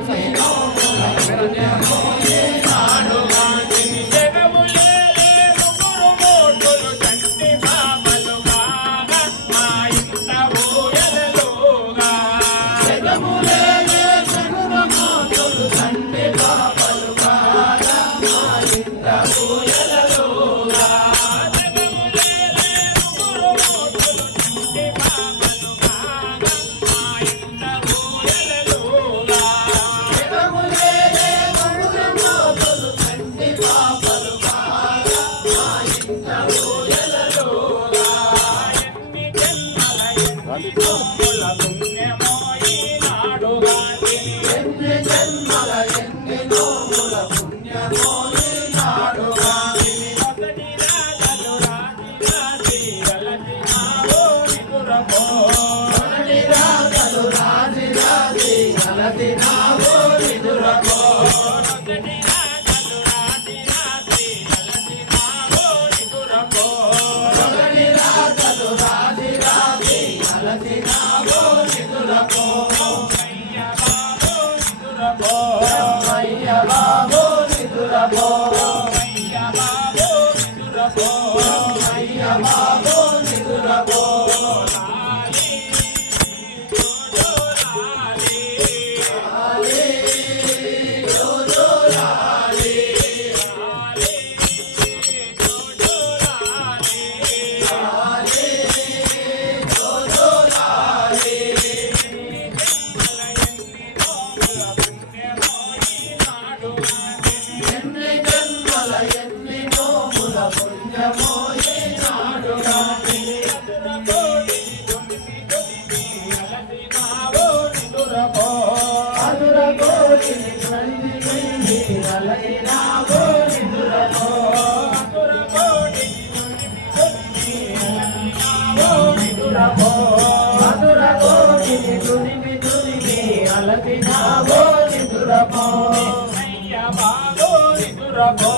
Thank you. Oh. అలసినావో నిదురపో అయ్య బాబో నిదురపో అయ్య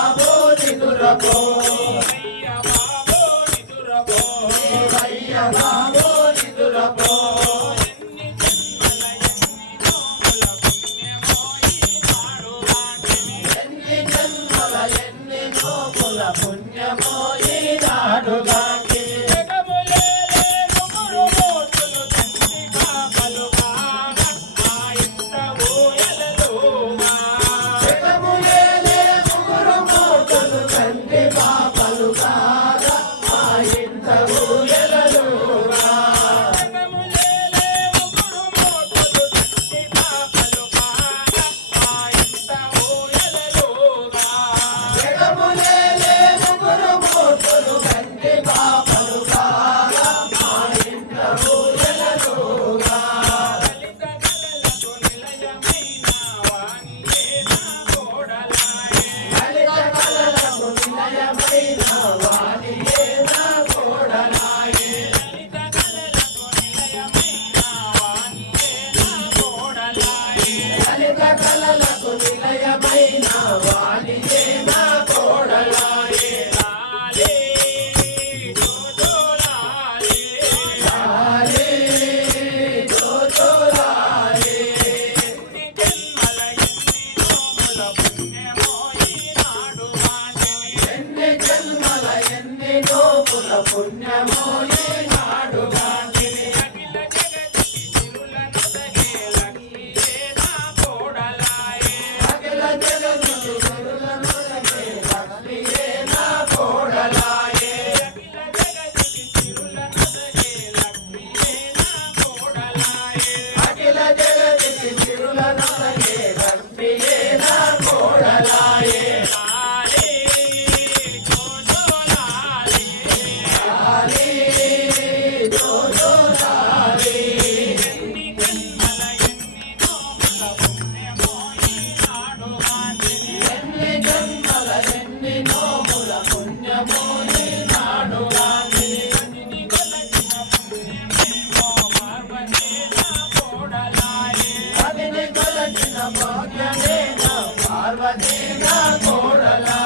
Rakhon. പൊന്നമോയ ना छोड़ला